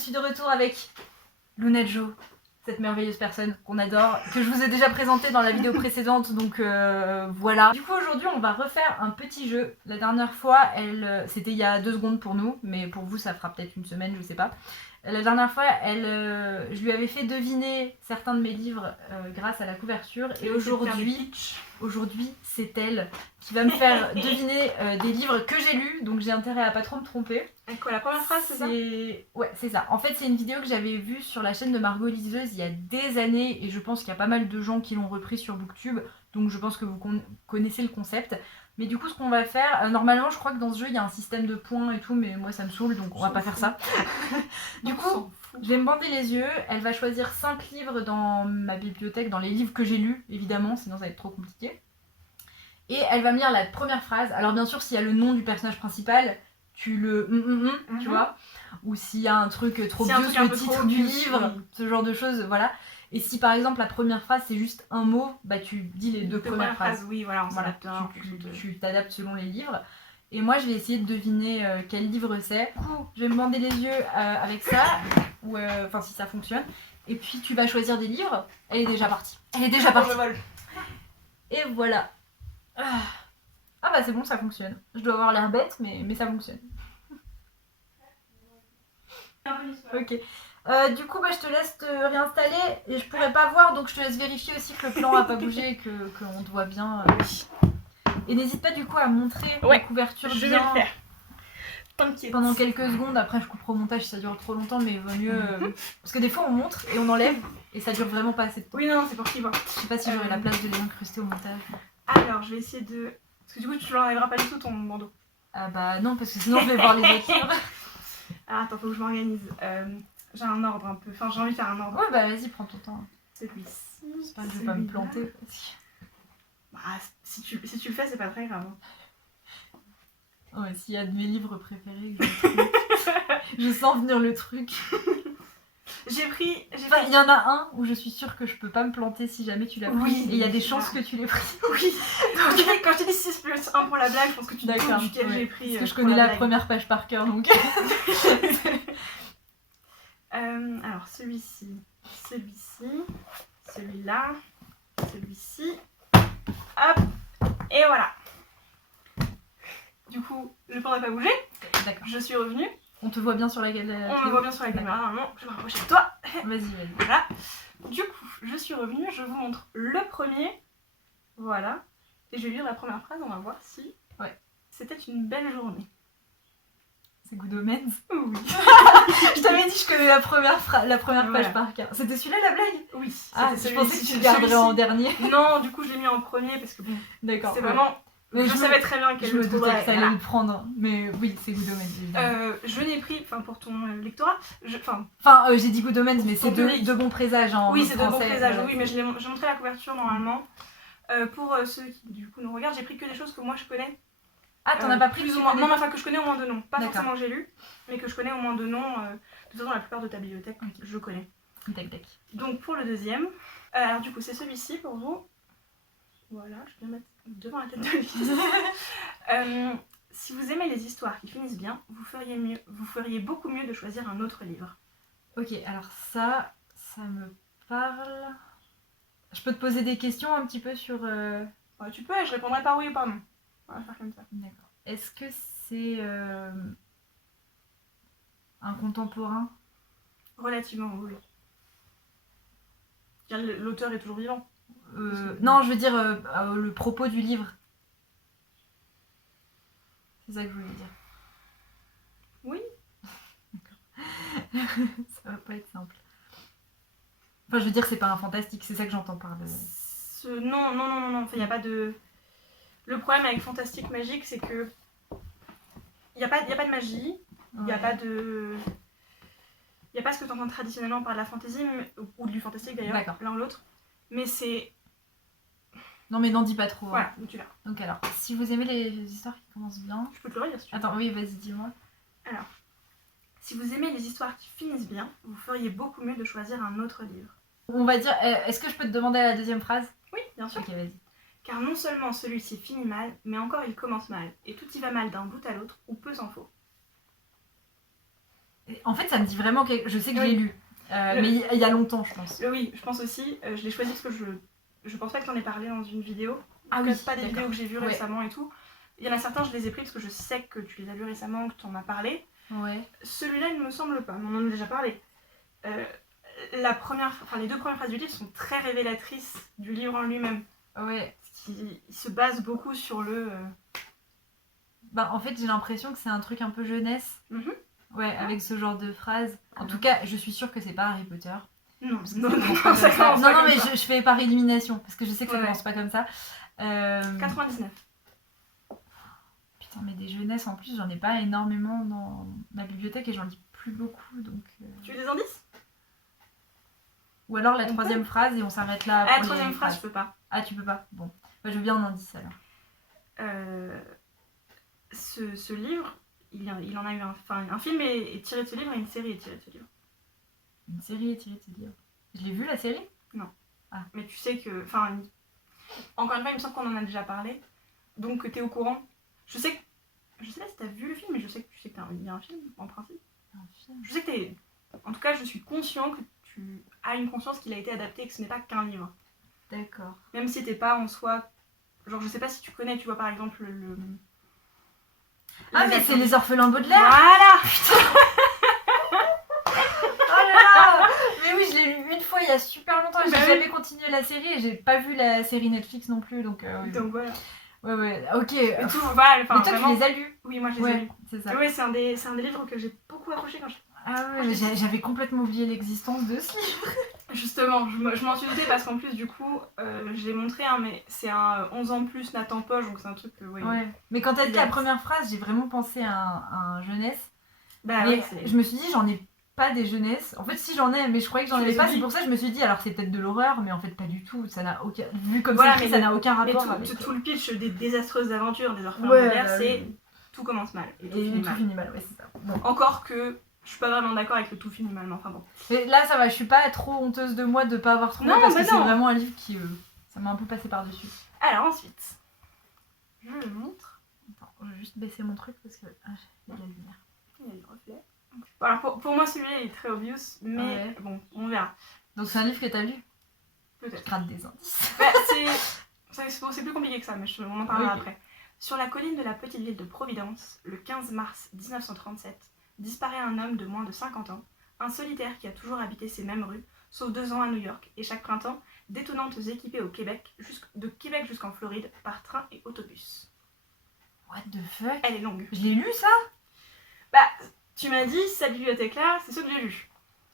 suis de retour avec Luna Jo, cette merveilleuse personne qu'on adore, que je vous ai déjà présentée dans la vidéo précédente, donc voilà. Du coup aujourd'hui on va refaire un petit jeu. La dernière fois, c'était il y a 2 secondes pour nous, mais pour vous ça fera peut-être une semaine, je sais pas. La dernière fois, je lui avais fait deviner certains de mes livres grâce à la couverture, et aujourd'hui c'est elle qui va me faire deviner des livres que j'ai lus, donc j'ai intérêt à pas trop me tromper. Avec quoi, la première phrase, c'est ça? Ouais, c'est ça. En fait, c'est une vidéo que j'avais vue sur la chaîne de Margot Liseuse il y a des années, et je pense qu'il y a pas mal de gens qui l'ont repris sur Booktube, donc je pense que vous connaissez le concept. Mais du coup, ce qu'on va faire, normalement, je crois que dans ce jeu, il y a un système de points et tout, mais moi, ça me saoule, donc on va pas faire ça. Du coup, je vais me bander les yeux. Elle va choisir 5 livres dans ma bibliothèque, dans les livres que j'ai lus, évidemment, sinon ça va être trop compliqué. Et elle va me lire la première phrase. Alors bien sûr, s'il y a le nom du personnage principal, tu le tu vois. Ou s'il y a un truc trop vieux, le titre du livre, ce genre de choses, voilà. Et si par exemple la première phrase c'est juste un mot, bah tu dis les 2 premières phrases. Oui, voilà, on s'adapte. Tu t'adaptes selon les livres. Et moi je vais essayer de deviner quel livre c'est. Du coup, je vais me bander les yeux avec ça, ou enfin si ça fonctionne. Et puis tu vas choisir des livres. Elle est déjà partie. Et voilà. Ah bah c'est bon, ça fonctionne. Je dois avoir l'air bête, mais ça fonctionne. Ok. Du coup, bah, je te laisse te réinstaller et je pourrais pas voir, donc je te laisse vérifier aussi que le plan a pas bougé et qu'on te voit bien. Et n'hésite pas du coup à montrer la couverture je bien. vais le faire. T'inquiète. Pendant quelques secondes, après je couperai au montage si ça dure trop longtemps, mais il vaut mieux. Parce que des fois on montre et on enlève et ça dure vraiment pas assez de temps. Oui, non, c'est pour qui voit. Je sais pas si j'aurai la place de les incruster au montage. Alors, je vais essayer de. Parce que du coup, tu l'enlèveras pas du tout ton bandeau. Ah bah non, parce que sinon je vais voir les autres livres. Ah, attends, faut que je m'organise. J'ai un ordre un peu. Enfin, j'ai envie de faire un ordre. Ouais, bah vas-y, prends ton temps. Celui-ci. J'espère que je vais pas me planter. Bah, si tu le fais, c'est pas très grave. Ouais, s'il y a de mes livres préférés, je sens venir le truc. J'ai pris. Enfin, il y en a un où je suis sûre que je peux pas me planter si jamais tu l'as pris. Oui, et il y a des chances que tu l'aies pris. Oui. Donc, quand je t'ai dit 6 plus 1 pour la blague, je pense que tu te doutes duquel j'ai pris. Parce que je connais la première page par cœur, donc. Alors, celui-ci, celui-là, celui-ci. Hop. Et voilà. Du coup, le plan n'a pas bougé. D'accord. Je suis revenue. On te voit bien sur la On me voit bien sur la caméra, normalement. Je vais me rapprocher de toi. Vas-y. Voilà. Du coup, je suis revenue. Je vous montre le premier. Voilà. Et je vais lire la première phrase. On va voir si. Ouais. C'était une belle journée. C'est Good Omens. Oui. Je t'avais dit, je connais la première page par cœur. C'était celui-là la blague? Oui. Ah, je pensais que tu le garderais en dernier. Non, du coup, je l'ai mis en premier parce que bon. D'accord. C'est vraiment. Mais je savais très bien qu'elle me doutais que ça allait le prendre, mais oui, c'est Good Omens, évidemment. Je n'ai pris, enfin pour ton lectorat, j'ai dit Good Omens, mais c'est de bons présages en oui, français. Oui, c'est de bons présages, oui, mais j'ai montré la couverture normalement. Pour ceux qui du coup nous regardent, j'ai pris que des choses que moi je connais. Ah, t'en as pas pris plus ou moins? Non, mais enfin que je connais au moins 2 noms. Pas forcément j'ai lu, mais que je connais au moins 2 noms. De toute façon, la plupart de ta bibliothèque, je connais. Tac. Donc pour le deuxième, alors du coup c'est celui-ci pour vous. Voilà, je vais mettre devant la tête de Lise. Si vous aimez les histoires qui finissent bien, vous feriez beaucoup mieux de choisir un autre livre. Ok, alors ça me parle. Je peux te poser des questions un petit peu sur... Ouais, tu peux, et je répondrai par oui ou par non. On va faire comme ça. D'accord. Est-ce que c'est un contemporain? Relativement, oui. L'auteur est toujours vivant. Non, je veux dire le propos du livre. C'est ça que je voulais dire. Oui. D'accord. Ça va pas être simple. Enfin, je veux dire, c'est pas un fantastique, c'est ça que j'entends par le... Non. Enfin, y a pas de... Le problème avec fantastique magique, c'est que y a pas de magie, il y a pas de... Il y a pas ce que tu entends traditionnellement par de la fantasy, ou du fantastique d'ailleurs, l'un ou l'autre. Mais c'est... Non mais n'en dis pas trop. Voilà, donc tu l'as. Donc alors, si vous aimez les histoires qui commencent bien... Je peux te le redire si tu veux. Attends, oui, vas-y, dis-moi. Alors, si vous aimez les histoires qui finissent bien, vous feriez beaucoup mieux de choisir un autre livre. On va dire... Est-ce que je peux te demander la deuxième phrase? Oui, bien sûr. Ok, vas-y. Car non seulement celui-ci finit mal, mais encore il commence mal. Et tout y va mal d'un bout à l'autre, ou peu s'en faut. En fait, ça me dit vraiment quelque... Je sais que je l'ai lu, Le- mais il y a longtemps, je pense. Oui, je pense aussi. Je l'ai choisi parce que je pense pas que t'en ai parlé dans une vidéo. Ah Que oui, pas des d'accord. vidéos que j'ai vues Ouais. récemment et tout. Il y en a certains, je les ai pris parce que je sais que tu les as vus récemment, que tu en as parlé. Ouais. Celui-là, il ne me semble pas, mais on en a déjà parlé. Les 2 premières phrases du livre sont très révélatrices du livre en lui-même. Ouais. Il se base beaucoup sur le... Bah, en fait, j'ai l'impression que c'est un truc un peu jeunesse. Mhm. Ouais, avec ce genre de phrase. En tout cas, je suis sûre que c'est pas Harry Potter. Non, Parce que non, ça non, commence pas ça comme ça. commence Non, pas non, comme mais ça. je fais par élimination, parce que je sais que ça Ouais. commence pas comme ça. 99. Putain, mais des jeunesses en plus, j'en ai pas énormément dans ma bibliothèque et j'en lis plus beaucoup, donc... Tu veux des indices? Ou alors la On troisième phrase et on s'arrête là. Ah, pour la les troisième phrase, phrases. je peux pas. Ah, tu peux pas. Bon. Bah, je veux bien un indice alors. Ce livre, il en a eu un film est tiré de ce livre et une série est tirée de ce livre. Une série est tirée de ce livre. Je l'ai vu la série? Mais tu sais que... encore une fois, il me semble qu'on en a déjà parlé. Donc t'es au courant. Je sais pas si t'as vu le film, mais je sais que tu sais qu'il y a un film, en principe. Un film. Je sais que t'es... En tout cas, je suis conscient que tu as une conscience qu'il a été adapté et que ce n'est pas qu'un livre. D'accord. Même si t'es pas en soi... Genre, je sais pas si tu connais, tu vois, par exemple, le... Ah, mais c'est les orphelins Baudelaire. Voilà. Oh là là. Mais oui, je l'ai lu une fois il y a super longtemps. J'ai Bah oui. jamais continué la série et j'ai pas vu la série Netflix non plus, donc... oui. Donc voilà. Ouais, ok. Et tout, voilà, Mais toi, vraiment... tu les as lus? Oui, moi je les ai Ouais, lus. c'est ça. Oui, c'est un des livres que j'ai beaucoup accroché quand j'étais... Ah ouais, mais j'avais complètement oublié l'existence de ce livre. Justement, je m'en suis doutée parce qu'en plus, du coup, je l'ai montré, hein, mais c'est un 11 ans plus Nathan Poche, donc c'est un truc que... Ouais. Mais quand t'as dit la première phrase, j'ai vraiment pensé à un jeunesse. Bah Mais ouais, c'est... je me suis dit, j'en ai pas des jeunesses. En fait, si j'en ai, mais je croyais que j'en Tu avais les pas. oublies. C'est pour ça que je me suis dit, alors c'est peut-être de l'horreur, mais en fait, pas du tout. Ça n'a aucun. Vu comme Voilà, c'est écrit, mais ça n'a aucun Mais rapport avec. tout le pitch des désastreuses aventures des orphelins Ouais, Baudelaire, bah c'est oui. tout commence mal. Et tout Et finit tout mal. finit mal, ouais, c'est ça. Bon. Encore que je suis pas vraiment d'accord avec le tout finit mal, mais enfin bon. Mais là, ça va, je suis pas trop honteuse de moi de pas avoir trouvé Non, parce mais que c'est non. vraiment un livre qui. Ça m'a un peu passé par-dessus. Alors ensuite, je le montre. Attends, je vais juste baisser mon truc parce que. Ah, il y a de la lumière. Il y a des reflets. Voilà, pour moi celui-là il est très obvious, mais Ouais. bon, on verra. Donc c'est un livre que t'as lu? Je Peut-être. gratte des indices. Bah, c'est plus compliqué que ça, mais on en parlera Oui. après. Sur la colline de la petite ville de Providence, le 15 mars 1937, disparaît un homme de moins de 50 ans, un solitaire qui a toujours habité ces mêmes rues, sauf 2 ans à New York, et chaque printemps, d'étonnantes équipées au Québec, de Québec jusqu'en Floride, par train et autobus. What the fuck? Elle est longue. Je l'ai lu ça? Bah, tu m'as dit, cette bibliothèque-là, c'est ce que j'ai lu.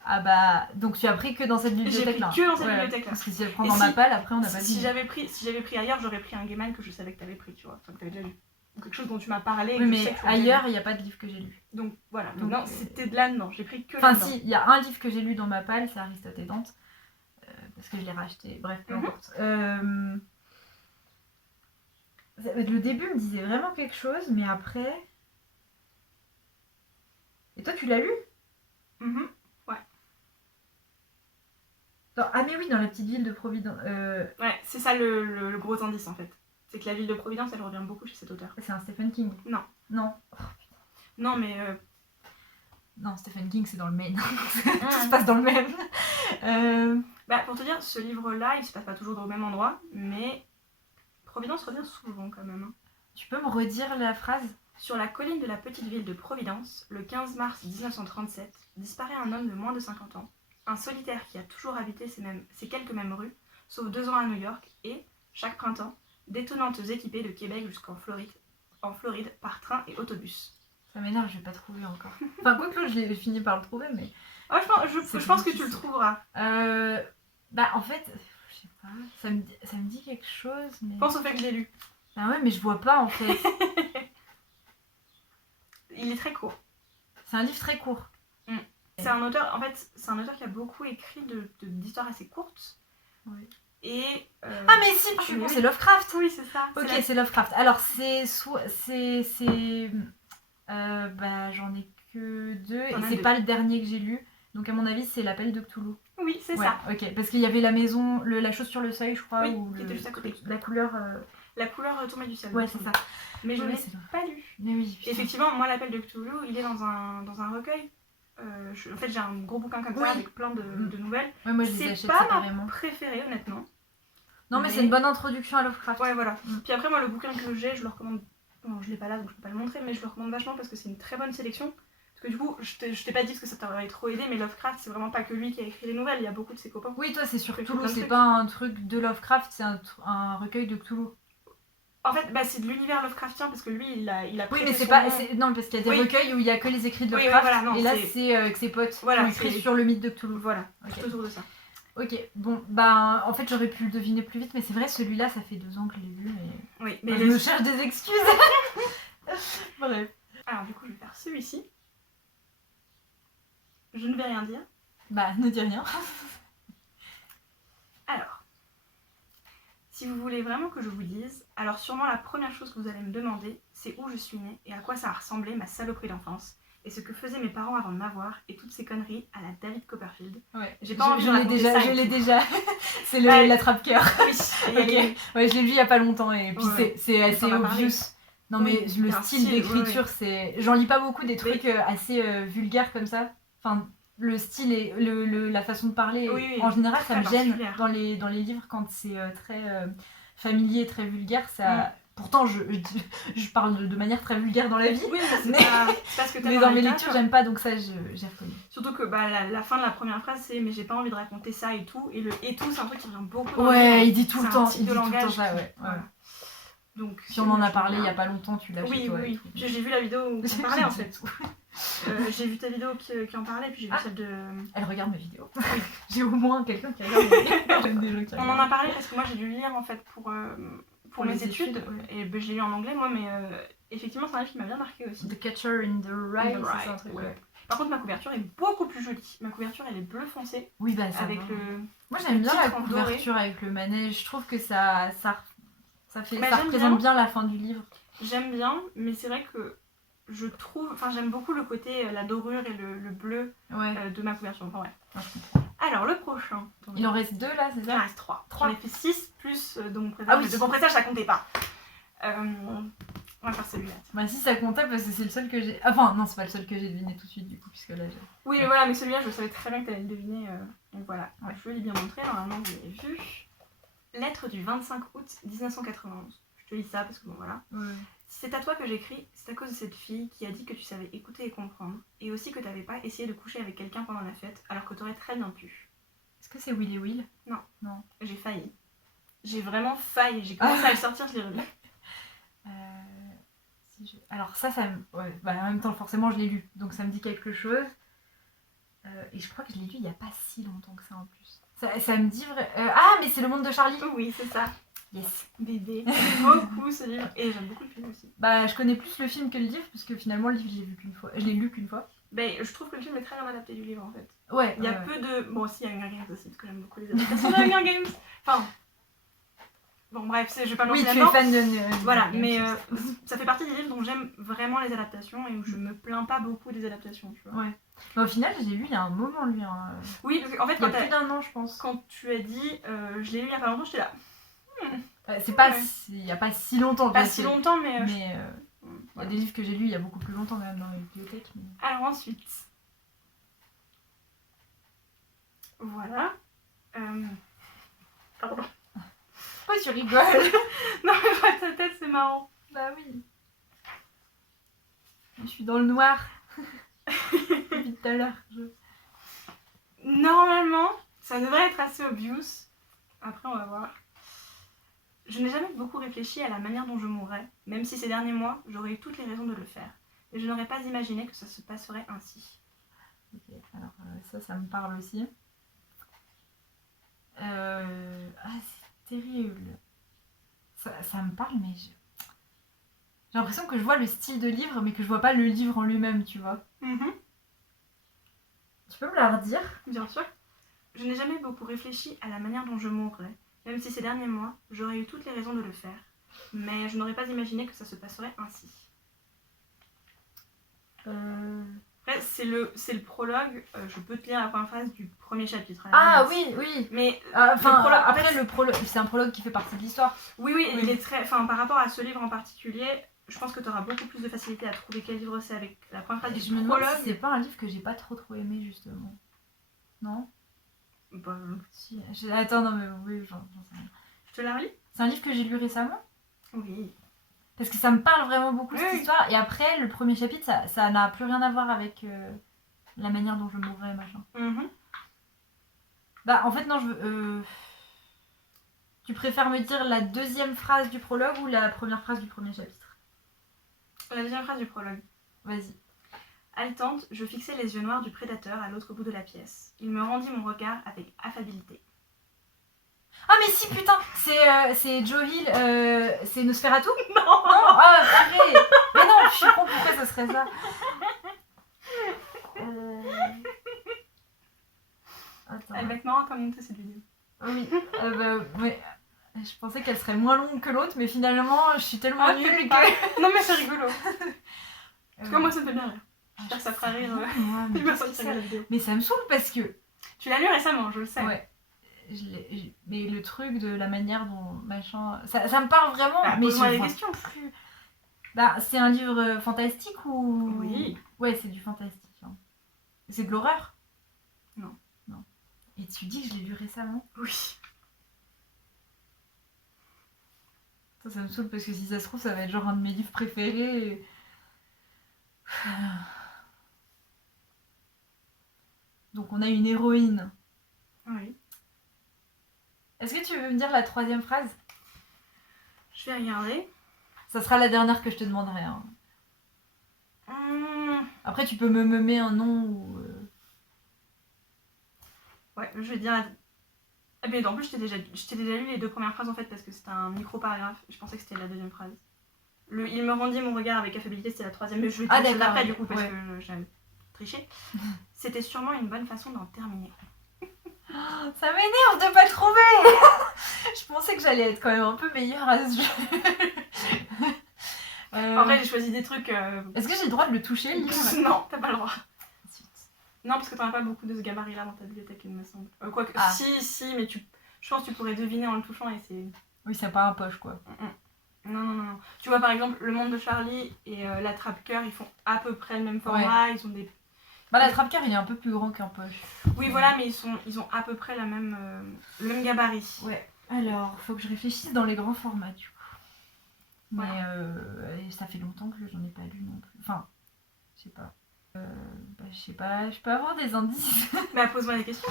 Ah bah, donc tu as pris que dans cette bibliothèque-là. pris que dans cette bibliothèque-là. Parce que si elle prend Et dans si- ma palle, après on n'a pas Si dit. j'avais pris ailleurs, j'aurais pris un Gaiman que je savais que t'avais pris, tu vois, enfin que t'avais déjà lu. Ou quelque chose dont tu m'as parlé. et Oui, que je sais mais que tu as déjà ailleurs, il n'y a pas de livre que j'ai lu. lu. Donc voilà, Donc, non, c'était de là-dedans, j'ai pris que Enfin, là-dedans. si, il y a un livre que j'ai lu dans ma palle, c'est Aristote et Dante. Parce que je l'ai racheté. Bref, peu Mhm. importe. Le début me disait vraiment quelque chose, mais après. Et toi, tu l'as lu? Mhm. Ah, mais oui, dans la petite ville de Providence. Ouais, c'est ça le gros indice en fait. C'est que la ville de Providence, elle revient beaucoup chez cet auteur. C'est un Stephen King. Non. Non. Non, mais Non, Stephen King, c'est dans le Maine. Tout se passe dans le Maine. bah, pour te dire, ce livre-là, il se passe pas toujours au même endroit, mais Providence revient souvent quand même. Hein. Tu peux me redire la phrase? Sur la colline de la petite ville de Providence, le 15 mars 1937, disparaît un homme de moins de 50 ans, un solitaire qui a toujours habité ces quelques mêmes rues, sauf 2 ans à New York, et, chaque printemps, d'étonnantes équipées de Québec jusqu'en Floride, par train et autobus. Ça m'énerve, je vais pas trouver encore. Enfin, quoi que l'autre, je l'ai fini par le trouver, mais. Oh, je pense que tu le trouveras. Bah, en fait, je sais pas, ça me dit quelque chose, mais. Pense au fait que je l'ai lu. Ah ouais, mais je vois pas en fait. Il est très court. C'est un livre très court. C'est un auteur, en fait, c'est un auteur qui a beaucoup écrit d'histoires assez courtes. Oui. Et. Ah, mais si, je suis mais con, oui. c'est Lovecraft. Oui, c'est ça. Ok, C'est c'est Lovecraft. Alors, bah, j'en ai que 2 et T'en as c'est 2. pas le dernier que j'ai lu. Donc, à mon avis, c'est L'Appel de Cthulhu. Oui, c'est Ouais, ça. ok. Parce qu'il y avait la maison, la chose sur le seuil, je crois, Oui, ou qui était juste à côté. la couleur. La couleur tombée du ciel. Ouais, c'est ça. Mais je Ouais, n'ai c'est vrai. pas lu. Mais oui, putain. Effectivement, moi, l'appel de Cthulhu, il est dans un recueil. En fait, j'ai un gros bouquin comme Oui. ça avec plein de nouvelles. Ouais, moi je les C'est achète pas séparément. ma préférée, honnêtement. Non, mais c'est une bonne introduction à Lovecraft. Ouais, voilà. Mm. Puis après, moi, le bouquin que j'ai, je le recommande. Bon, je l'ai pas là, donc je peux pas le montrer, mais je le recommande vachement parce que c'est une très bonne sélection. Parce que du coup, je t'ai pas dit parce que ça t'aurait trop aidé, mais Lovecraft, c'est vraiment pas que lui qui a écrit les nouvelles, il y a beaucoup de ses copains. Oui, toi c'est sur Plein de Cthulhu, c'est trucs. pas un truc de Lovecraft, c'est un recueil de Cthulhu. En fait, bah, c'est de l'univers Lovecraftien parce que lui, il a Oui, prêté mais c'est son pas. nom. Non, parce qu'il y a des Oui. recueils où il y a que les écrits de Oui, oui, Lovecraft, voilà, non, et là c'est- c'est avec ses potes Voilà, qui ont écrit c'est- sur le mythe de Cthulhu. Voilà, Ok. tout autour de ça. Ok, bon, ben en fait j'aurais pu le deviner plus vite, mais c'est vrai, celui-là ça fait 2 ans que je l'ai vu, et Oui, mais je me cherche des excuses. Bref. Alors, du coup, je vais faire celui-ci. Je ne vais rien dire. Bah, ne dis rien. Alors, si vous voulez vraiment que je vous dise, alors sûrement la première chose que vous allez me demander, c'est où je suis née et à quoi ça a ressemblé ma saloperie d'enfance, et ce que faisaient mes parents avant de m'avoir, et toutes ces conneries à la David Copperfield. Ouais. J'ai pas envie de je l'ai raconter déjà, ça je et l'ai tout. déjà. C'est le Ouais. l'attrape-cœur. Oui, et Ok. Ouais, je l'ai vu il y a pas longtemps, et puis Ouais. c'est assez t'en as parlé. obvious. Non, Oui, mais il y le a un style style, d'écriture, c'est. J'en lis pas beaucoup des trucs assez vulgaires comme ça. Enfin, le style et la façon de parler, Oui, oui, en général, ça très me gêne particulière. dans les livres quand c'est très familier, très vulgaire. Ça... Pourtant, je parle de manière très vulgaire dans la vie, Oui, mais c'est mais- pas ce que t'aimes mais dans dans la mes littérature. lectures, j'aime pas, donc ça, j'ai reconnu. Surtout que bah, la fin de la première phrase, c'est « mais j'ai pas envie de raconter ça et tout ». Et le « et tout », c'est un truc qui revient beaucoup dans le livre. Ouais, il dit tout C'est le un temps, type il de dit tout le temps langage ça, qui- ouais. voilà. Donc, Puis on en a je parlé il y a regarde. pas longtemps, tu l'as chez Oui, toi. oui, et oui. tout. J'ai vu la vidéo où on parlait en fait. Tout. J'ai vu ta vidéo qui en parlait, puis j'ai vu Ah. celle de... Elle regarde mes vidéos. J'ai au moins quelqu'un qui regarde mes vidéos. J'aime des gens qui On en regardent. a parlé parce que moi j'ai dû lire en fait pour mes les études. études, ouais. Et ben, je l'ai lu en anglais moi, mais effectivement c'est un livre qui m'a bien marqué aussi. The Catcher in the Rye, In the c'est Rye, ça un truc, ouais. ouais. Par contre ma couverture est beaucoup plus jolie. Ma couverture elle est bleu foncé Oui, bah ça avec va. le... Moi j'aime bien la titre en doré. couverture avec le manège. Je trouve que ça fait, Bah, ça j'aime représente bien la fin du livre. J'aime bien, mais c'est vrai que je trouve... Enfin j'aime beaucoup le côté, la dorure et le bleu Ouais. de ma couverture. Enfin ouais. Ouais, je comprends. Alors le prochain. Il en reste 2 là, c'est Il ça? en reste 3. Trois. J'en ai fait 6 plus de mon présage. Ah oui. De mon présage, ça comptait pas. On va faire celui-là. Bah si, ça comptait parce que c'est le seul que j'ai... Enfin non, c'est pas le seul que j'ai deviné tout de suite du coup, puisque là j'ai... Oui, mais voilà, mais celui-là, je savais très bien que tu allais le deviner. Donc voilà, Ouais. je l'ai bien montré, normalement vous l'avez vu. Lettre du 25 août 1991. Je te lis ça parce que bon voilà. Ouais. Si c'est à toi que j'écris, c'est à cause de cette fille qui a dit que tu savais écouter et comprendre, et aussi que t'avais pas essayé de coucher avec quelqu'un pendant la fête, alors que t'aurais très bien pu. Est-ce que c'est Willy Will? J'ai failli. J'ai vraiment failli. J'ai commencé à le sortir, je l'ai relu. Alors ça ouais, bah, en même temps forcément je l'ai lu, donc ça me dit quelque chose. Et je crois que je l'ai lu il y a pas si longtemps que ça en plus. Ça me dit vrai... Ah mais c'est Le Monde de Charlie. Oui, c'est ça. Yes. Bébé. J'aime beaucoup ce livre. Et j'aime beaucoup le film aussi. Bah je connais plus le film que le livre, parce que finalement le livre je l'ai lu qu'une fois. Ben, je trouve que le film est très bien adapté du livre en fait. Ouais. Il y a ouais. peu de... Bon, si, il y a Hunger Games aussi, parce que j'aime beaucoup les adaptations de Hunger Games. Enfin... Bon, bref, je vais pas me Oui, lancer tu es là-dedans. fan de... Voilà, de- mais ça fait partie des livres dont j'aime vraiment les adaptations et où je me plains pas beaucoup des adaptations, tu vois. Ouais. Mais au final, j'ai lu il y a un moment, lui. Hein. Oui, parce qu'en fait, Il y a plus d'1 an, je pense. quand tu as dit je l'ai lu il y a pas longtemps, j'étais là. C'est pas Ouais. il y a pas si longtemps. Pas parce si que- longtemps, mais. Mais il y a voilà. des livres que j'ai lus il y a beaucoup plus longtemps, même dans les bibliothèques. Mais... Alors ensuite. Voilà. Pardon. Pourquoi tu rigoles? Non, mais vois ta tête, c'est marrant. Bah oui. Je suis dans le noir. Depuis tout à l'heure. Normalement, ça devrait être assez obvious. Après, on va voir. Je n'ai jamais beaucoup réfléchi à la manière dont je mourrais, même si ces derniers mois, j'aurais eu toutes les raisons de le faire. Et je n'aurais pas imaginé que ça se passerait ainsi. Ok, alors ça me parle aussi. Ah, c'est terrible. Ça me parle, mais j'ai l'impression que je vois le style de livre, mais que je vois pas le livre en lui-même, tu vois. Tu peux me la redire? Bien sûr. Je n'ai jamais beaucoup réfléchi à la manière dont je mourrais, même si ces derniers mois, j'aurais eu toutes les raisons de le faire. Mais je n'aurais pas imaginé que ça se passerait ainsi. Après, c'est le prologue, je peux te lire la première phrase du premier chapitre. Ah oui, oui. Mais Enfin, le prologue, en après fait, le prologue, c'est un prologue qui fait partie de l'histoire. oui, Oui. il est très... Enfin, par rapport à ce livre en particulier, je pense que tu auras beaucoup plus de facilité à trouver quel livre c'est avec la première phrase Je du me demande prologue. si c'est pas un livre que j'ai pas trop aimé, justement. Non? Bah, Si. Attends, non, mais oui, j'en sais rien. je te la relis? C'est un livre que j'ai lu récemment. Oui. Parce que ça me parle vraiment beaucoup, cette Oui. histoire. Et après, le premier chapitre, ça n'a plus rien à voir avec la manière dont je mourrais, machin. Mhm. Bah, en fait, non, je veux... Tu préfères me dire la deuxième phrase du prologue ou la première phrase du premier chapitre? La deuxième phrase du prologue. Vas-y. Haletante, je fixai les yeux noirs du prédateur à l'autre bout de la pièce. Il me rendit mon regard avec affabilité. Ah mais si, putain, c'est Joe Hill, c'est Nosferatu? Non. Ah, purée. Mais non, je suis con, pourquoi ça serait ça? Attends. Elle va être marrante à monter cette vidéo. Oui, ouais. Je pensais qu'elle serait moins longue que l'autre, mais finalement, je suis tellement nulle que... Non mais c'est rigolo. En tout cas, moi ça me fait bien rire. J'espère que ça fera rire. Moi, mais Il va qu'est-ce que sortir la vidéo. Mais ça me saoule parce que... Tu l'as lu récemment, je le sais. Ouais. Mais le truc de la manière dont machin... Ça me parle vraiment, Bah, mais pose-moi je des vois questions. plus... Bah, c'est un livre fantastique ou... Oui. Ouais, c'est du fantastique. Hein. C'est de l'horreur? Non. Non. Et tu dis que je l'ai lu récemment? Oui. Ça me saoule parce que si ça se trouve, ça va être genre un de mes livres préférés. Et... Donc on a une héroïne. Oui. Est-ce que tu veux me dire la troisième phrase? Je vais regarder. Ça sera la dernière que je te demanderai. Hein. Après, tu peux me meumer un nom ou... Ouais, je vais dire... Ah mais en plus, je t'ai déjà lu les deux premières phrases en fait parce que c'était un micro-paragraphe. Je pensais que c'était la deuxième phrase. Il me rendit mon regard avec affabilité, c'était la troisième. Mais je vais te dire après du coup parce que j'aime tricher. C'était sûrement une bonne façon d'en terminer. Ça m'énerve de pas le trouver. Je pensais que j'allais être quand même un peu meilleure à ce jeu. En vrai, j'ai choisi des trucs... Est-ce que j'ai le droit de le toucher, le livre? Non, t'as pas le droit. Non, parce que t'en as pas beaucoup de ce gabarit-là dans ta bibliothèque, il me semble. Quoique, si, mais je pense que tu pourrais deviner en le touchant et c'est... Oui, c'est pas un poche, quoi. Non. Tu vois, par exemple, Le Monde de Charlie et L'Attrape-Cœur, ils font à peu près le même format, ils ont des... Bah, l'attrape-cœur, il est un peu plus grand qu'un poche. Oui, voilà, mais ils ont à peu près le même gabarit. Ouais. Alors, faut que je réfléchisse dans les grands formats, du coup. Mais ça fait longtemps que j'en ai pas lu non plus. Enfin, je sais pas. Je sais pas, je peux avoir des indices. Bah, pose-moi des questions.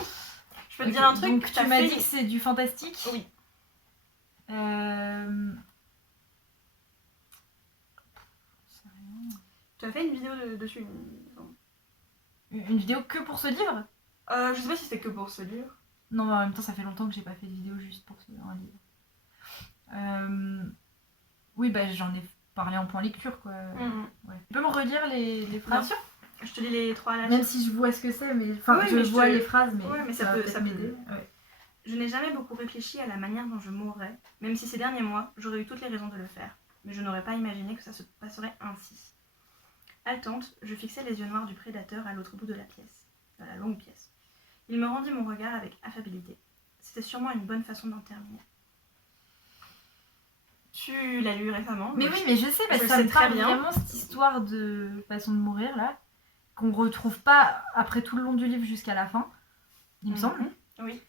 Je peux te dire un truc. Donc, tu m'as dit que c'est du fantastique? Oui. Tu as fait une vidéo dessus? Une vidéo que pour ce livre? Je sais pas si c'était que pour ce livre. Non, mais en même temps, ça fait longtemps que j'ai pas fait de vidéo juste pour un livre. Oui, bah j'en ai parlé en point lecture, quoi. Ouais. Tu peux me redire les phrases? Bien sûr. Je te lis les trois à la Même si je vois ce que c'est, mais enfin, oui, je vois les phrases, mais, mais ça peut m'aider. Ouais. Je n'ai jamais beaucoup réfléchi à la manière dont je mourrais, même si ces derniers mois, j'aurais eu toutes les raisons de le faire. Mais je n'aurais pas imaginé que ça se passerait ainsi. Haletante, je fixai les yeux noirs du prédateur à l'autre bout de la pièce, dans la longue pièce. Il me rendit mon regard avec affabilité. C'était sûrement une bonne façon d'en terminer. Tu l'as lu récemment? Mais oui, mais je sais, parce que ça me parle vraiment cette histoire de façon de mourir, là, qu'on retrouve pas après tout le long du livre jusqu'à la fin, il me semble. Oui,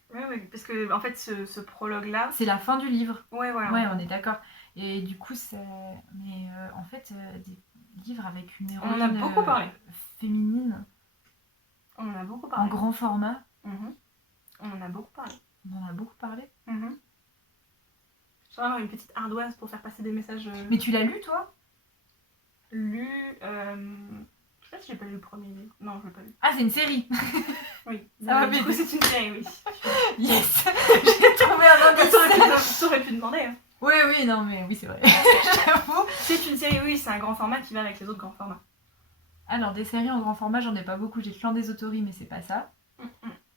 parce que en fait, ce prologue-là... C'est la fin du livre. Ouais, voilà. Ouais, on est d'accord. Et du coup, c'est... Mais en fait, des livres avec une héroïne... On en a beaucoup parlé. Féminine. On en a beaucoup parlé. En grand format. On en a beaucoup parlé. On en a beaucoup parlé. Je vais avoir une petite ardoise pour faire passer des messages... Mais tu l'as lu, toi? Lu... Je sais pas si j'ai pas lu le premier livre. Non, je l'ai pas lu. Ah, c'est une série. Oui. Ça va du coup, c'est une série, oui. Yes. J'ai trouvé un indice. T'aurais pu demander. Hein. Oui, non, mais oui, c'est vrai. J'avoue. C'est une série, oui, c'est un grand format qui va avec les autres grands formats. Alors, des séries en grand format, j'en ai pas beaucoup. J'ai Clan des Autoris, mais c'est pas ça.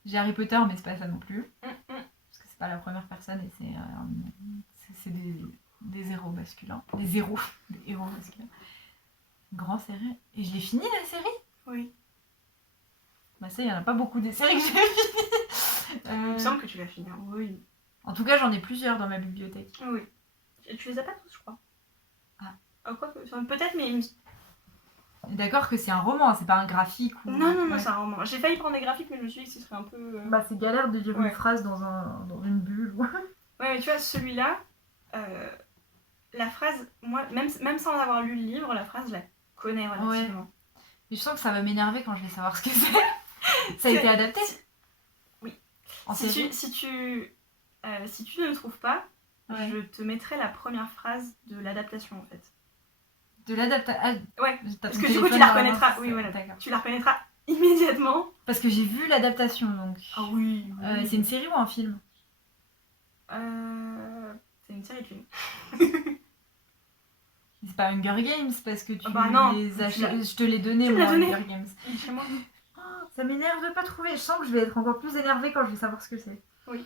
J'ai Harry Potter, mais c'est pas ça non plus. Parce que c'est pas la première personne et c'est des héros masculins. Des héros masculins. Grand série. Et je l'ai fini, la série? Oui. Bah ça, il y en a pas beaucoup des séries que j'ai fini. Il me semble que tu l'as fini, oui. En tout cas, j'en ai plusieurs dans ma bibliothèque. Oui. Tu les as pas tous, je crois. Quoi que... enfin, peut-être, mais... D'accord que c'est un roman, c'est pas un graphique ou... Non, c'est un roman. J'ai failli prendre des graphiques, mais je me suis dit que ce serait un peu... Bah c'est galère de dire une Ouais. phrase dans une bulle. Ouais, mais tu vois, celui-là, la phrase, moi, même sans avoir lu le livre, la phrase, je la connais relativement. Mais je sens que ça va m'énerver quand je vais savoir ce que c'est. Ça a été adapté? Oui. En Si série tu ne le trouves pas, Ouais. je te mettrai la première phrase de l'adaptation, en fait. De l'adaptation. Ouais, Parce que du coup, tu la reconnaîtras. Oui, voilà. D'accord. Tu la reconnaîtras immédiatement. Parce que j'ai vu l'adaptation, donc. Ah oui. C'est une série ou un film? C'est une série de films. C'est pas Hunger Games parce que tu non, les as... Je te l'ai donné, Tu moi, l'as donné. Hunger Games. Chez moi. Ça m'énerve de pas trouver. Je sens que je vais être encore plus énervée quand je vais savoir ce que c'est. Oui.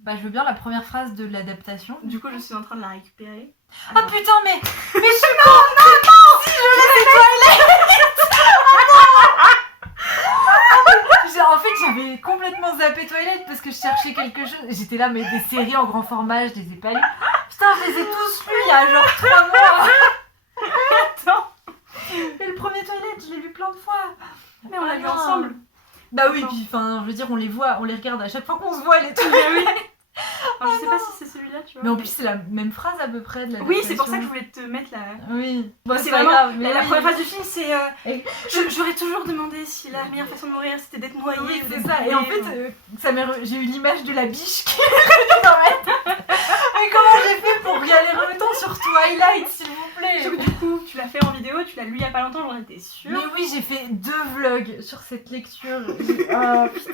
Bah, je veux bien la première phrase de l'adaptation. Du coup, je suis en train de la récupérer. Ah putain, mais je suis con. Non, si je laisse Twilight. En fait, j'avais complètement zappé Twilight parce que je cherchais quelque chose. J'étais là, mais des séries en grand format, je les ai pas lues. Putain, je les ai tous lus il y a genre 3 mois. Attends. Mais le premier Twilight, je l'ai lu plein de fois. Mais on l'a vu ensemble. Bah oui, puis enfin, je veux dire, on les voit, on les regarde à chaque fois qu'on se voit, les trucs. Oui. Alors, je sais pas si c'est celui-là, tu vois. Mais en plus, c'est la même phrase à peu près de la Oui, c'est pour ça que je voulais te mettre la... Oui. Bon, c'est c'est pas vraiment... grave, mais la oui. première phrase du film, c'est... Et- J'aurais toujours demandé si la meilleure façon de mourir, c'était d'être noyé Oui, ou c'est d'être ça. brûlé, Et en fait, ou- j'ai eu l'image de la biche qui est dans ma tête. Mais comment j'ai fait pour galérer autant sur Twilight, s'il vous plaît? Donc, du coup, tu l'as fait en vidéo, tu l'as lu il y a pas longtemps, j'en étais sûre. Mais oui, j'ai fait 2 vlogs sur cette lecture. Oh putain.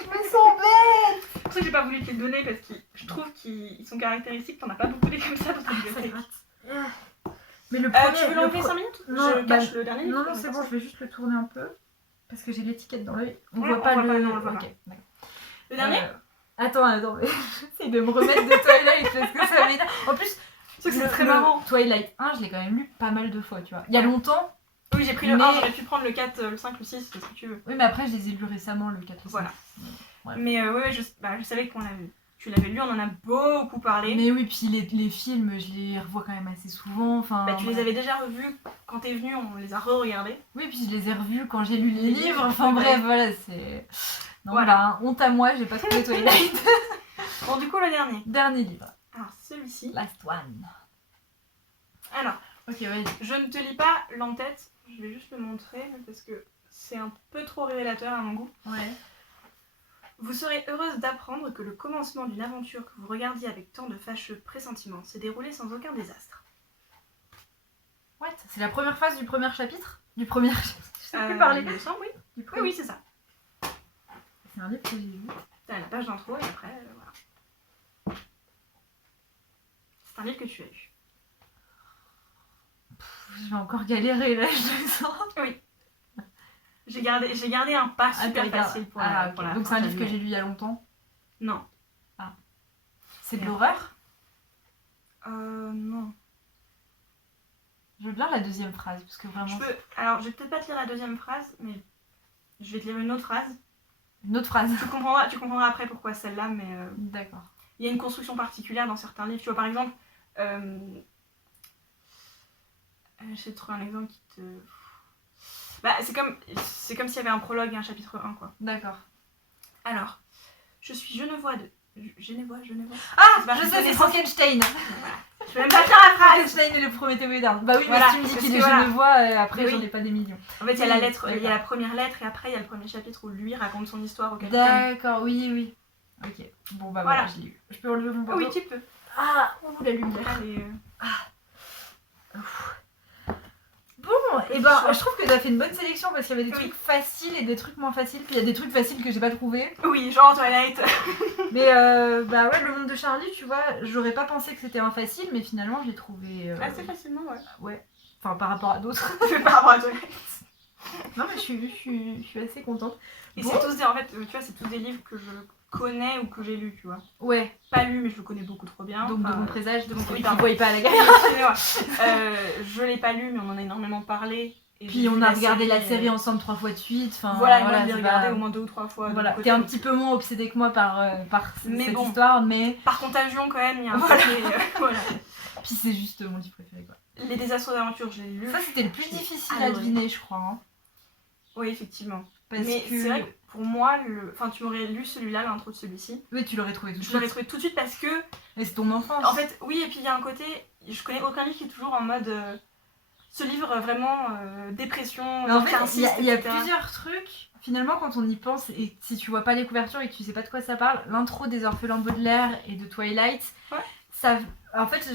Je me sens bête. C'est pour ça que j'ai pas voulu te les donner, parce que je trouve qu'ils sont caractéristiques, t'en as pas beaucoup des comme ça dans ta bibliothèque. Mais le premier... Tu veux l'enlever 5 minutes? Non, Je cache le dernier livre. Non, c'est bon, je vais juste le tourner un peu. Parce que j'ai l'étiquette dans l'œil. On Ouais, voit pas on voit le... pas, non, on le voit Ok, pas. d'accord. Le dernier? Attends, mais j'essaie de me remettre de Twilight parce que ça m'énerve. En plus, C'est très marrant. Twilight 1, je l'ai quand même lu pas mal de fois, tu vois. Il y a longtemps. Oui, j'ai pris le Mais- 1, j'aurais pu prendre le 4, le 5, le 6, c'est ce que tu veux. Oui, mais après, je les ai lus récemment, le 4 et 5. Voilà. Ouais. Mais ouais, je savais qu'on l'avait. Tu l'avais lu, on en a beaucoup parlé. Mais oui, puis les films, je les revois quand même assez souvent. Enfin, Tu les avais déjà revus quand t'es venu, on les a re-regardés. Oui, puis je les ai revus quand j'ai lu les Les livres. livres, Enfin ouais. bref, voilà, c'est... Non, Voilà. bah, honte à moi, j'ai pas trouvé Twilight. Bon, du coup, le dernier. Dernier livre. Alors, celui-ci. Last one. Alors, Ok, vas-y. je ne te lis pas l'en-tête, je vais juste le montrer parce que c'est un peu trop révélateur à mon goût. Ouais. Vous serez heureuse d'apprendre que le commencement d'une aventure que vous regardiez avec tant de fâcheux pressentiments s'est déroulé sans aucun désastre. What? C'est la première phase du premier chapitre? Du premier chapitre. Je sais plus Il parler. me semble, oui. Du Oui, premier. oui, c'est ça. C'est un livre que j'ai lu. T'as la page d'intro et après, voilà. C'est un livre que tu as lu. Je vais encore galérer là, je le sens. J'ai gardé un pas super regarde. facile pour Ah, la, ok. pour la Donc c'est fin, un livre que j'admets. j'ai lu il y a longtemps. Non. C'est de Merde. l'horreur? Non. Je veux bien la deuxième phrase, parce que vraiment... Alors, je vais peut-être pas te lire la deuxième phrase, mais je vais te lire une autre phrase. Une autre phrase. Tu comprendras après pourquoi celle-là, mais D'accord. il y a une construction particulière dans certains livres. Tu vois, par exemple, j'essaie de trouver un exemple qui te... Bah, c'est comme s'il y avait un prologue et un chapitre 1, quoi. D'accord. Alors, je suis Genevois de... Genevois. Ah, C'est pas- je sais, c'est c'est des- Frankenstein. Je vais même pas faire la phrase. Frankenstein et le Prométhée moderne. Bah oui, Voilà, mais si tu me dis parce qu'il que est voilà. genevois, après Oui. j'en ai pas des millions. En fait, il y a la Oui, lettre, il y a d'accord. la première lettre et après il y a le premier chapitre où lui raconte son histoire au capitaine. D'accord, oui. Ok. Bon bah Voilà. voilà, je l'ai eu. Je peux enlever mon Ah bandeau? oui, tu peux. Ah, ouh, la lumière. Allez, Bon, et ben choix. je trouve que t'as fait une bonne sélection parce qu'il y avait des Oui. trucs faciles et des trucs moins faciles. Puis il y a des trucs faciles que j'ai pas trouvé. Oui, genre Twilight. Mais bah ouais, le monde de Charlie, tu vois, j'aurais pas pensé que c'était un facile, mais finalement je l'ai trouvé. Assez facilement, ouais. Ouais. Enfin, par rapport à d'autres. Par rapport à Twilight. Non, mais je suis assez contente. Et Bon. c'est tous des, en fait, tu vois, c'est tous des livres que je connais ou que j'ai lus, tu vois. Ouais, Pas lus, mais je le connais beaucoup trop bien. donc de Enfin, mon présage, de mon oui, qui pardon. voyait pas à la gare. excusez-moi. Je l'ai pas lu, mais on en a énormément parlé. Et j'ai Puis on vu a regardé la série, série ensemble 3 fois de suite. Enfin, Voilà, moi je l'ai c'est regardé pas- au moins 2 ou 3 fois. de Voilà, mon côté, t'es un donc- petit peu moins obsédé que moi par Mais cette bon. histoire, mais Par contagion quand même, il y a un Voilà. côté, voilà. Puis c'est juste mon livre préféré, quoi. Les Désastres d'aventure, je l'ai lu. Ça, c'était le plus difficile à adoré. deviner, je crois. Hein. Oui, effectivement. Parce mais que... c'est vrai que pour moi, enfin, tu m'aurais lu celui-là, l'intro de celui-ci. Oui, tu l'aurais trouvé tout de Je suite. l'aurais trouvé tout de suite parce que... Et c'est ton enfance. En fait, oui, et puis il y a un côté... Je connais aucun livre qui est toujours en mode... ce livre vraiment dépression, Mais en fait, il y a etc. plusieurs trucs. Finalement, quand on y pense, et si tu vois pas les couvertures et que tu sais pas de quoi ça parle, l'intro des Orphelins Baudelaire et de Twilight, ouais. Ça... En fait,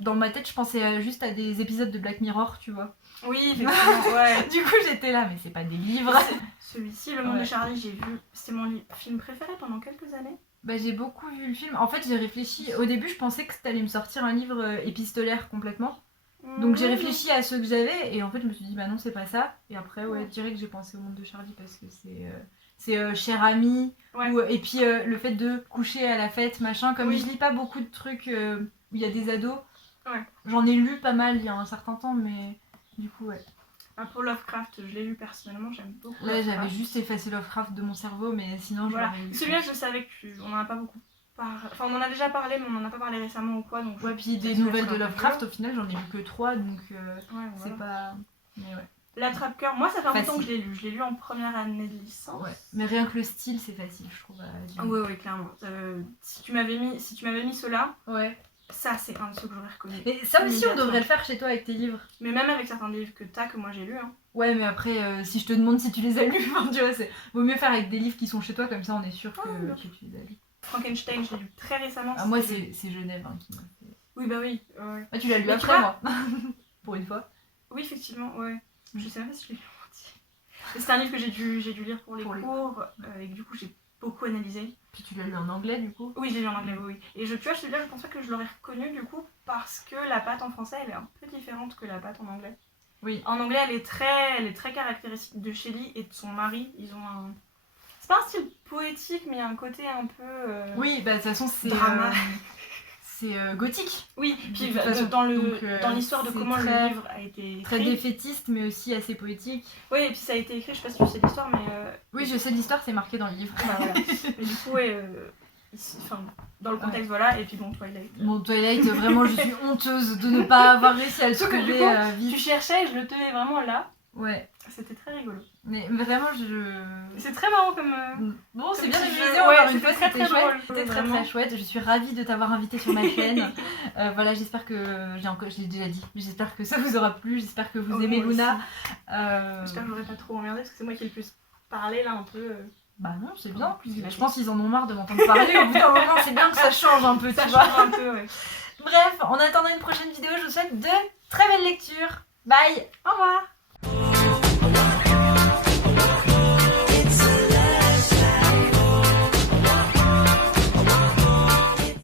dans ma tête, je pensais juste à des épisodes de Black Mirror, tu vois. Oui, effectivement, ouais. Du coup, j'étais là, mais c'est pas des livres. Celui-ci, Le Monde de Charlie, j'ai vu... C'était mon film préféré pendant quelques années. Bah, j'ai beaucoup vu le film. En fait, j'ai réfléchi... Au début, je pensais que t'allais me sortir un livre épistolaire complètement. Donc j'ai réfléchi à ceux que j'avais et en fait je me suis dit bah non c'est pas ça et après ouais direct j'ai pensé au Monde de Charlie parce que c'est cher ami et puis le fait de coucher à la fête machin comme je lis pas beaucoup de trucs où il y a des ados j'en ai lu pas mal il y a un certain temps mais du coup pour Lovecraft je l'ai lu personnellement j'aime beaucoup là j'avais juste effacé Lovecraft de mon cerveau mais sinon je l'aurais lu. Celui-là je savais qu'on en a pas beaucoup. Enfin, on en a déjà parlé, mais on en a pas parlé récemment ou quoi. Donc puis des nouvelles de Lovecraft, au final, j'en ai lu que 3, donc c'est pas... Mais L'Attrape-Cœur, moi ça fait un peu temps que je l'ai lu. Je l'ai lu en première année de licence. Ouais, mais rien que le style, c'est facile, je trouve. Oui, clairement. Si tu m'avais mis ceux-là, ça c'est un de ceux que j'aurais reconnu. Et ça aussi, on devrait le faire chez toi avec tes livres. Mais même avec certains livres que moi j'ai lus. Hein. Ouais, mais après, si je te demande si tu les as lus, tu vois, vaut mieux faire avec des livres qui sont chez toi, comme ça on est sûr que tu les as lus. Frankenstein, je l'ai lu très récemment. Moi, c'est Genève qui m'a fait. Oui, bah oui. Ah, tu l'as lu après, moi. Pour une fois. Oui, effectivement, ouais. Je sais pas si je l'ai lu en entier. C'est un livre que j'ai dû lire pour les cours, et que du coup j'ai beaucoup analysé. Puis tu l'as lu en anglais, du coup? Oui, je l'ai lu en anglais, oui. Et tu vois, celui-là, je pense pas que je l'aurais reconnu, du coup, parce que la patte en français, elle est un peu différente que la patte en anglais. Oui. En anglais, elle est très caractéristique de Shelley et de son mari. Ils ont un... C'est pas un style poétique, mais il y a un côté un peu... Oui, bah de toute façon, c'est... drama. C'est gothique. Oui, puis dans l'histoire de comment le livre a été écrit. Très défaitiste, mais aussi assez poétique. Oui, et puis ça a été écrit, je sais pas si tu sais l'histoire, mais... Oui, je sais l'histoire, c'est marqué dans le livre. Bah, voilà. Mais du coup, dans le contexte, voilà, et puis bon, Twilight. Bon, Twilight, vraiment, je suis honteuse de ne pas avoir réussi à le trouver vite. Tu cherchais et je le tenais vraiment là. Ouais. C'était très rigolo. Mais vraiment, C'est très marrant comme... Bon, c'est bien révisé, encore une fois, c'était c'était chouette. drôle. C'était très chouette. Je suis ravie de t'avoir invité sur ma chaîne. Voilà, j'espère que... Je l'ai déjà dit. J'espère que ça vous aura plu. J'espère que vous aimez Luna. J'espère que j'aurais pas trop emmerdé parce que c'est moi qui ai le plus parlé là un peu... Bah non, c'est bien. Je pense qu'ils en ont marre de m'entendre parler. Au bout d'un moment, c'est bien que ça change un peu, tu vois. Un peu, ouais. Bref, en attendant une prochaine vidéo, je vous souhaite de très belles lectures. Bye. Au revoir.